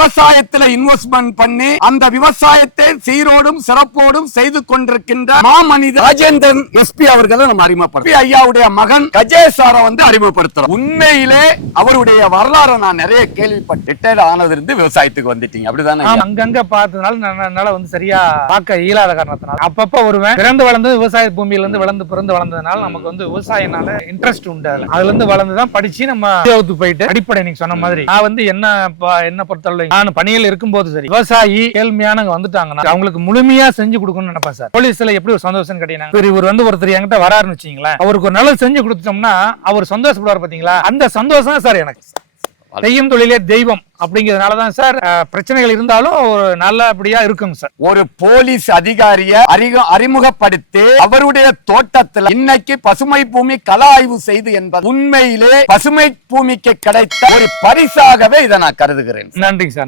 விவசாயத்துல இன்வெஸ்ட்மெண்ட் பண்ணி அந்த விவசாயத்தை சீரோடும் சிறப்போடும் செய்து கொண்டிருக்கின்ற மாமனித ராஜேந்திரன் எஸ்பி அவர்களை நம்ம அறிமுகப்படுத்த ஐயாவுடைய மகன் கஜேசாரை வந்து அறிமுகப்படுத்துறோம். உண்மையிலே அவருடைய வரலாறு நான் நிறைய கேள்விப்பட்டு ரிட்டையர் ஆனதிலிருந்து விவசாயத்துக்கு வந்துட்டீங்க. அப்படிதானே அங்கங்க பார்த்ததுனால என்னால வந்து சரியா பார்க்க இயலாத காரணத்தினால. அப்பப்ப வருவேன் பிறந்து வளர்ந்து விவசாய பூமியில இருந்து வளர்ந்து பிறந்து வளர்ந்ததுனால நமக்கு வந்து விவசாயனால இன்ட்ரெஸ்ட் உண்டு அதுல. இருந்து வளர்ந்துதான் படிச்சு நம்ம போயிட்டு அடிப்படை நீங்க சொன்ன மாதிரி. நான் வந்து என்ன என்ன பொறுத்தவரை நான் பணியில் இருக்கும்போது சரி விவசாயி கேள்மையானவங்க வந்துட்டாங்கன்னா அவங்களுக்கு முழுமையா செஞ்சு கொடுக்கணும்னு நினைப்பேன் சார். போலீஸ்ல எப்படி ஒரு சந்தோஷம் கிடையாது சரி இவர் வந்து ஒருத்தர் என்கிட்ட வராருன்னு வச்சுங்களேன் அவருக்கு ஒரு நல்லது செஞ்சு கொடுத்தோம்னா அவர் சந்தோஷப்படுவார் பாத்தீங்களா? அந்த சந்தோஷம் சார் எனக்கு. செய்யும் தொழிலே தெய்வம் அப்படிங்கிறதுனால சார் பிரச்சனைகள் இருந்தாலும் ஒரு நல்லபடியா இருக்குங்க சார். ஒரு போலீஸ் அதிகாரிய அறிமுகப்படுத்தி அவருடைய தோட்டத்துல இன்னைக்கு பசுமை பூமி கள ஆய்வு செய்து என்பது உண்மையிலே பசுமை பூமிக்கு கிடைத்த ஒரு பரிசாகவே இதை நான் கருதுகிறேன். நன்றிங்க சார்.